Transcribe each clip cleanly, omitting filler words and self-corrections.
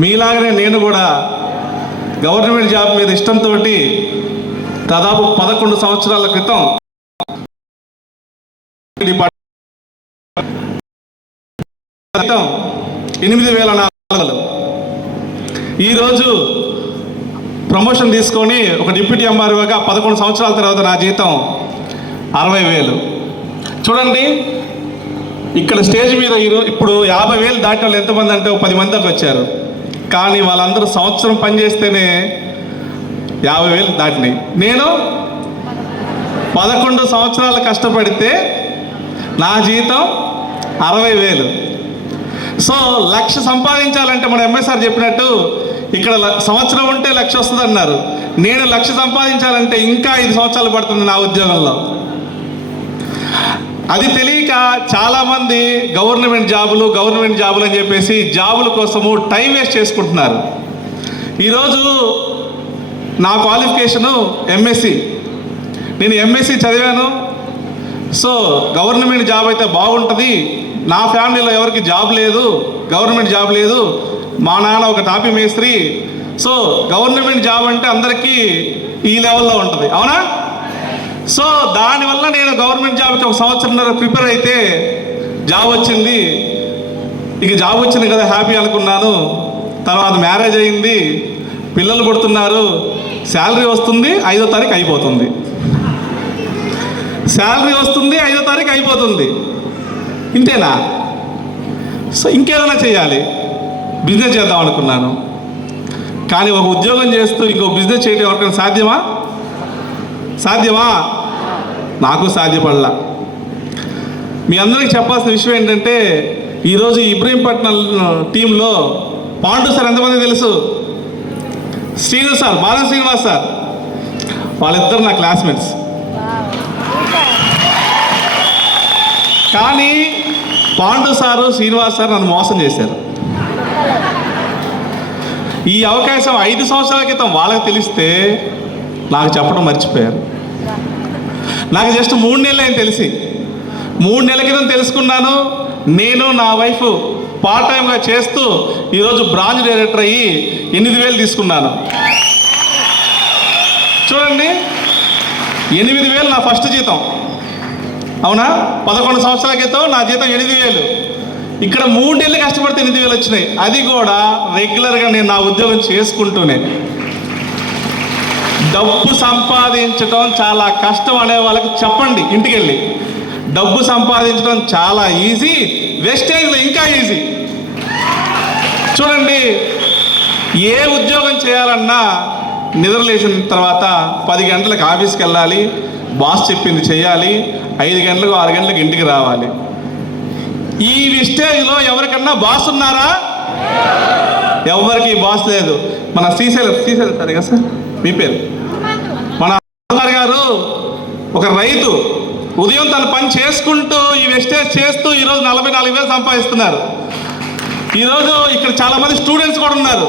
మీలాగనే నేను కూడా government job మీద ఇష్టంతో దాదాపు 11 సంవత్సరాల క్రితం 8,400 ఈరోజు ప్రమోషన్ తీసుకొని ఒక డిప్యూటీ ఎంఆర్ఓగా 11 సంవత్సరాల తర్వాత నా జీతం 60,000. చూడండి, ఇక్కడ స్టేజ్ మీద ఇప్పుడు 50,000 దాటిన వాళ్ళు ఎంతమంది అంటే 10 మంది దాకా వచ్చారు. కానీ వాళ్ళందరూ సంవత్సరం పనిచేస్తేనే 50,000 దాటినాయి. నేను 11 సంవత్సరాలు కష్టపడితే నా జీతం 60,000. సో 1,00,000 సంపాదించాలంటే మన ఎంఎస్ఆర్ చెప్పినట్టు ఇక్కడ సంవత్సరం ఉంటే 1,00,000 వస్తుంది అన్నారు. నేను 1,00,000 సంపాదించాలంటే ఇంకా 5 సంవత్సరాలు పడుతుంది నా ఉద్యోగంలో. అది తెలియక చాలామంది గవర్నమెంట్ జాబులు అని చెప్పేసి జాబుల కోసము టైం వేస్ట్ చేసుకుంటున్నారు. ఈరోజు నా క్వాలిఫికేషను ఎంఎస్సి. నేను ఎంఎస్సి చదివాను. సో గవర్నమెంట్ జాబ్ అయితే బాగుంటుంది. నా ఫ్యామిలీలో ఎవరికి జాబ్ లేదు, గవర్నమెంట్ జాబ్ లేదు. మా నాన్న ఒక టాపీ మేస్త్రి. సో గవర్నమెంట్ జాబ్ అంటే అందరికీ ఈ లెవెల్లో ఉంటుంది, అవునా? సో దానివల్ల నేను గవర్నమెంట్ జాబ్కి 1 సంవత్సరంన్నర ప్రిపేర్ అయితే జాబ్ వచ్చింది. ఇక జాబ్ వచ్చింది కదా హ్యాపీ అనుకున్నాను. తర్వాత మ్యారేజ్ అయింది, పిల్లలు పుడుతున్నారు, శాలరీ వస్తుంది, 5వ తారీఖు అయిపోతుంది. శాలరీ వస్తుంది, 5వ తారీఖు అయిపోతుంది. ఇంతేనా? సో ఇంకేదైనా చేయాలి, బిజినెస్ చేద్దాం అనుకున్నాను. కానీ ఒక ఉద్యోగం చేస్తూ ఇంకో బిజినెస్ చేయడం ఎవరికైనా సాధ్యమా? నాకు సాధ్యపడలా. మీ అందరికీ చెప్పాల్సిన విషయం ఏంటంటే, ఈరోజు ఇబ్రహీంపట్నం టీంలో పాండు సార్ ఎంతమంది తెలుసు? శ్రీను సార్, బాల శ్రీనివాస్ సార్, వాళ్ళిద్దరు నా క్లాస్మేట్స్. కానీ పాండు సారు, శ్రీనివాస్ సార్ నన్ను మోసం చేశారు. ఈ అవకాశం 5 సంవత్సరాల క్రితం వాళ్ళకి తెలిస్తే నాకు చెప్పడం మర్చిపోయారు. నాకు జస్ట్ 3 నెలలు అని తెలిసి 3 నెలల క్రితం తెలుసుకున్నాను. నేను నా వైఫ్ పార్ట్ టైంగా చేస్తూ ఈరోజు బ్రాంచ్ డైరెక్టర్ అయ్యి 8,000 తీసుకున్నాను. చూడండి, 8,000 నా ఫస్ట్ జీతం, అవునా? 11 సంవత్సరాల క్రితం నా జీతం 8,000. ఇక్కడ 3 నెలలు కష్టపడితే 8,000 వచ్చినాయి. అది కూడా రెగ్యులర్గా నేను నా ఉద్యోగం చేసుకుంటూనే. డబ్బు సంపాదించడం చాలా కష్టం అనే వాళ్ళకి చెప్పండి ఇంటికి వెళ్ళి. డబ్బు సంపాదించడం చాలా ఈజీ, వెస్టేజ్లో ఇంకా ఈజీ. చూడండి, ఏ ఉద్యోగం చేయాలన్నా నిద్రలేసిన తర్వాత 10 గంటలకు ఆఫీస్కి వెళ్ళాలి, బాస్ చెప్పింది చేయాలి, 5 గంటలకు 6 గంటలకు ఇంటికి రావాలి. ఈ విస్టేజ్లో ఎవరికన్నా బాస్ ఉన్నారా? ఎవరికి బాస్ లేదు. మన శ్రీశైలం సరే కదా సార్, మీ పేరు? మన గారు ఒక రైతు, ఉదయం తన పని చేసుకుంటూ ఈ వెస్టేజ్ చేస్తూ ఈరోజు 44,000 సంపాదిస్తున్నారు. ఈరోజు ఇక్కడ చాలామంది స్టూడెంట్స్ కూడా ఉన్నారు.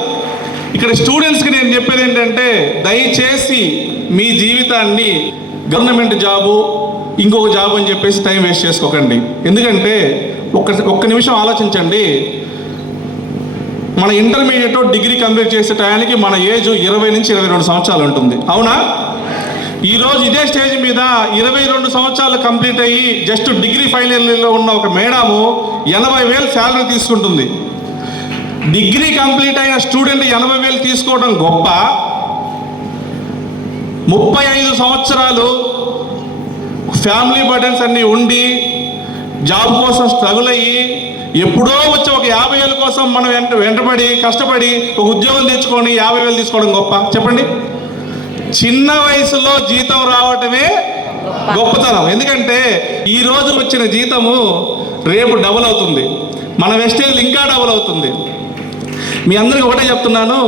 ఇక్కడ స్టూడెంట్స్కి నేను చెప్పేది ఏంటంటే, దయచేసి మీ జీవితాన్ని గవర్నమెంట్ జాబు, ఇంకొక జాబ్ అని చెప్పేసి టైం వేస్ట్ చేసుకోకండి. ఎందుకంటే ఒక్క నిమిషం ఆలోచించండి. మన ఇంటర్మీడియట్ డిగ్రీ కంప్లీట్ చేసే టయానికి మన ఏజ్ 20 నుంచి 22 సంవత్సరాలు ఉంటుంది, అవునా? ఈరోజు ఇదే స్టేజ్ మీద 22 సంవత్సరాలు కంప్లీట్ అయ్యి జస్ట్ డిగ్రీ ఫైనల్ ఇయర్లో ఉన్న ఒక మేడము 80,000 శాలరీ తీసుకుంటుంది. డిగ్రీ కంప్లీట్ అయిన స్టూడెంట్ 80,000 తీసుకోవడం గొప్ప. 35 సంవత్సరాలు ఫ్యామిలీ బర్డెన్స్ అన్నీ ఉండి జాబ్ కోసం స్ట్రగుల్ అయ్యి ఎప్పుడో వచ్చే ఒక 50,000 కోసం మనం వెంటబడి కష్టపడి ఒక ఉద్యోగం తెచ్చుకొని 50,000 తీసుకోవడం గొప్ప? చెప్పండి. చిన్న వయసులో జీతం రావటమే గొప్పతనం. ఎందుకంటే ఈ రోజు వచ్చిన జీతము రేపు డబుల్ అవుతుంది, మన వెస్టేజ్ ఇంకా డబుల్ అవుతుంది. మీ అందరికీ ఒకటే చెప్తున్నాను,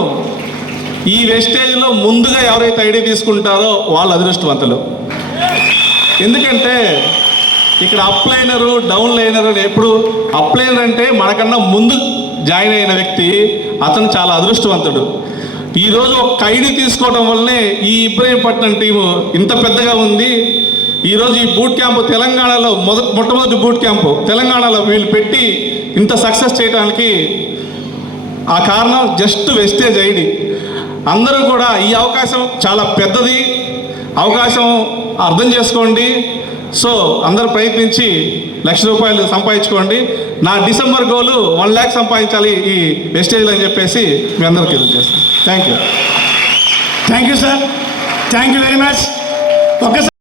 ఈ వెస్టేజ్లో ముందుగా ఎవరైతే ఐడి తీసుకుంటారో వాళ్ళు అదృష్టవంతులు. ఎందుకంటే ఇక్కడ అప్లైనరు, డౌన్ లైనర్ అని ఎప్పుడు అప్లైనర్ అంటే మనకన్నా ముందు జాయిన్ అయిన వ్యక్తి, అతను చాలా అదృష్టవంతుడు. ఈరోజు ఒక ఐడి తీసుకోవడం వల్లనే ఈ ఇబ్రహీంపట్నం టీము ఇంత పెద్దగా ఉంది. ఈరోజు ఈ బూట్ క్యాంపు తెలంగాణలో మొట్టమొదటి బూట్ క్యాంపు తెలంగాణలో వీళ్ళు పెట్టి ఇంత సక్సెస్ చేయడానికి ఆ కారణం జస్ట్ వెస్టేజ్ ఐడి. అందరూ కూడా ఈ అవకాశం చాలా పెద్దది, అవకాశం అర్థం చేసుకోండి. సో అందరూ ప్రయత్నించి ₹1,00,000 సంపాదించుకోండి. నా డిసెంబర్ గోలు 1 lakh సంపాదించాలి ఈ వెస్టేజ్లో అని చెప్పేసి మీ అందరికీ తెలియజేస్తాను. Thank you sir, thank you very much. ఒకసారి